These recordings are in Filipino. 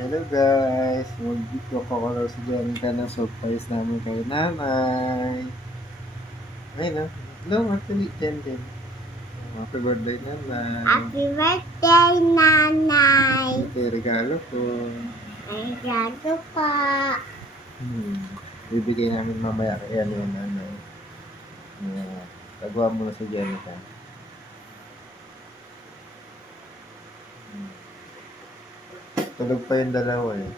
Hello guys! Mag-color si Jenica ng surprise namin kay nanay. Ayun na. Hello, actually, Jen. Happy birthday nanay. Happy birthday, Nanay! Ito yung regalo ko. Ay, gago pa. Bibigay namin mamaya kay ano yung nanay. Tagawa mo na si Jenica. Tulog pa yung dalawa eh.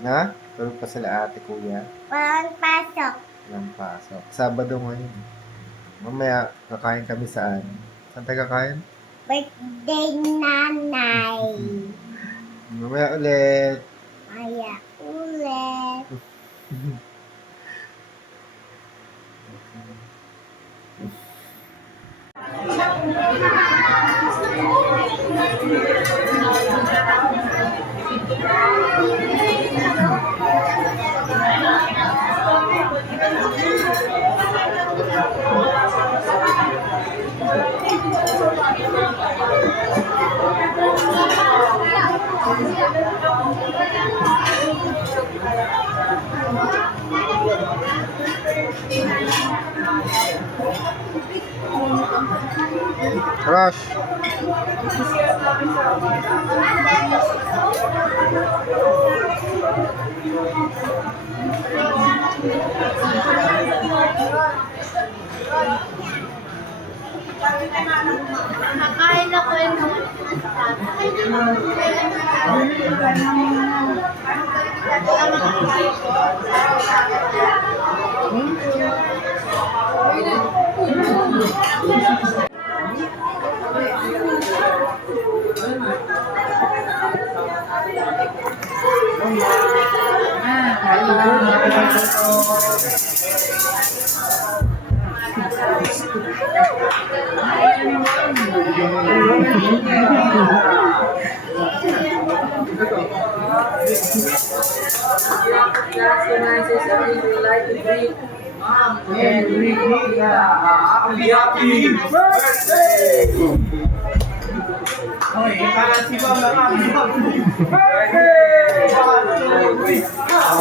Nga? Tulog pa sila ate, kuya. Walang pasok. Walang pasok. Sabado ngayon. Mamaya, kakain kami saan? Saan tayo kakain? Birthday, Nanay! Mamaya ulit. Maya ulit. Rush. Nakain ako yung Happy birthday!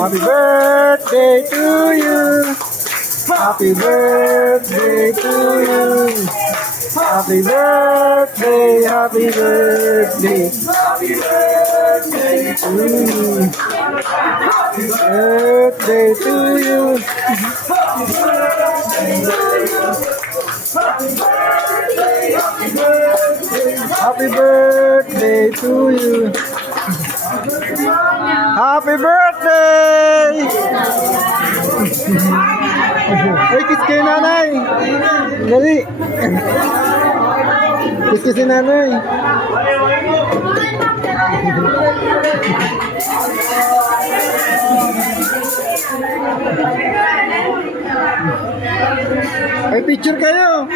Happy birthday to you. Happy birthday to you. Happy birthday, happy birthday. Happy birthday To you. Birthday to you. Happy birthday to you. Happy birthday! Ay, kiss kay nanay. Dali. Kiss si nanay. Ay, picture kayo.